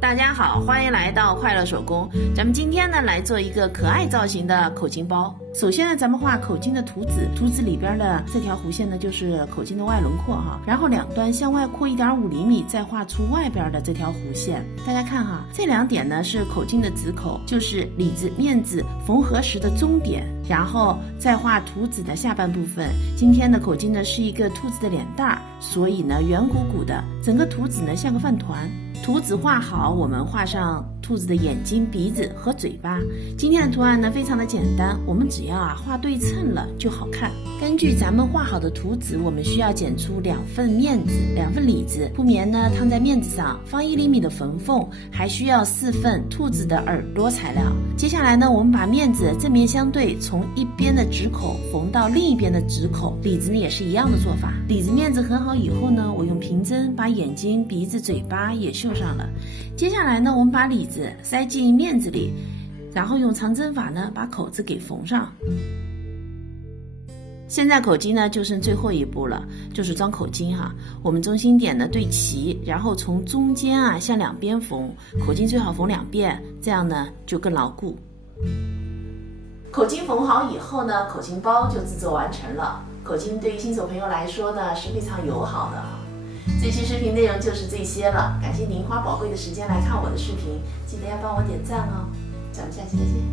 大家好，欢迎来到快乐手工。咱们今天呢来做一个可爱造型的口巾包。首先呢，咱们画口巾的图纸，图纸里边的这条弧线呢就是口巾的外轮廓哈，然后两端向外扩1.5厘米，再画出外边的这条弧线。大家看哈，这两点呢是口巾的直口，就是里子面子缝合时的中点，然后再画图纸的下半部分。今天的口巾呢是一个兔子的脸蛋儿，所以呢圆鼓鼓的，整个图纸呢像个饭团。图纸画好，我们画上兔子的眼睛、鼻子和嘴巴。今天的图案呢非常的简单，我们只要画对称了就好看。根据咱们画好的图纸，我们需要剪出2份面子、2份里子，布棉呢烫在面子上，放1厘米的缝缝，还需要4份兔子的耳朵材料。接下来呢，我们把面子正面相对，从一边的直口缝到另一边的直口。里子呢也是一样的做法。里子面子合好以后呢，我用平针把眼睛、鼻子、嘴巴也绣上了。接下来呢，我们把里子塞进面子里，然后用长针法呢把口子给缝上。现在口巾呢就剩最后一步了，就是装口巾哈。我们中心点呢对齐，然后从中间向两边缝，口巾最好缝2遍，这样呢就更牢固。口巾缝好以后呢，口巾包就制作完成了。口巾对于新手朋友来说呢是非常友好的。这期视频内容就是这些了，感谢您花宝贵的时间来看我的视频，记得要帮我点赞哦。咱们下期再见。